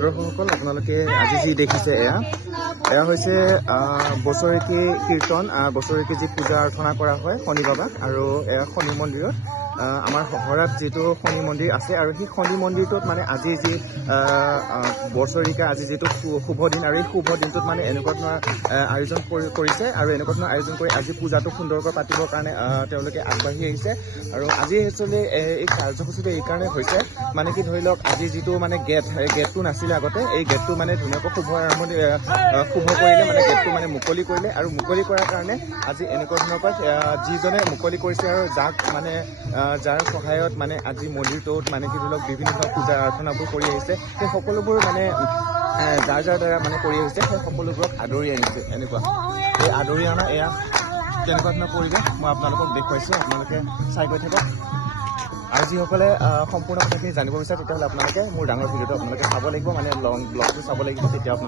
দৰ্শকসকল আপোনালোকে আজি যি দেখিছে এয়া হৈছে বছৰেকী কীৰ্তন বছৰেকী যি পূজা অৰ্চনা কৰা হয় শনি বাবাক আৰু এয়া শনি মন্দিৰত আমাৰ হহৰাত যিটো শনি মন্দিৰ আছে আৰু সেই শনি মন্দিৰটোত মানে আজি যি বছৰিকা আজি যিটো শুভ দিন আৰু এই শুভ দিনটোত মানে এনেকুৱা ধৰণৰ আয়োজন কৰিছে আৰু এনেকুৱা ধৰণৰ আয়োজন কৰি আজি পূজাটো সুন্দৰকৈ পাতিবৰ কাৰণে তেওঁলোকে আগবাঢ়ি আহিছে আৰু আজি একচুৱেলি এই কাৰ্যসূচীটো এইকাৰণে হৈছে মানে কি ধৰি লওক আজি যিটো মানে গেটটো নাছিলে আগতে এই গেটটো মানে ধুনীয়াকৈ শুভ কৰিলে মানে গেটটো মানে মুকলি কৰিলে আৰু মুকলি কৰাৰ কাৰণে আজি এনেকুৱা ধৰণৰকৈ যিজনে মুকলি কৰিছে আৰু যাক মানে যাৰ সহায়ত মানে আজি মন্দিৰটোত মানে কি ধৰি লওক বিভিন্ন ধৰণৰ পূজা অৰ্চনাবোৰ কৰি আহিছে সেই সকলোবোৰ মানে যাৰ দ্বাৰা মানে কৰি আহিছে সেই সকলোবোৰক আদৰি আনিছে এনেকুৱা এই আদৰি অনা এয়া তেনেকুৱা ধৰণৰ পৰিৱেশ মই আপোনালোকক দেখুৱাইছোঁ আপোনালোকে চাই গৈ থাকক আৰু যিসকলে সম্পূৰ্ণ কথাখিনি জানিব বিচাৰে তেতিয়াহ'লে আপোনালোকে মোৰ ডাঙৰ ভিডিঅ'টো আপোনালোকে চাব লাগিব মানে লং ব্লগটো চাব লাগিব তেতিয়া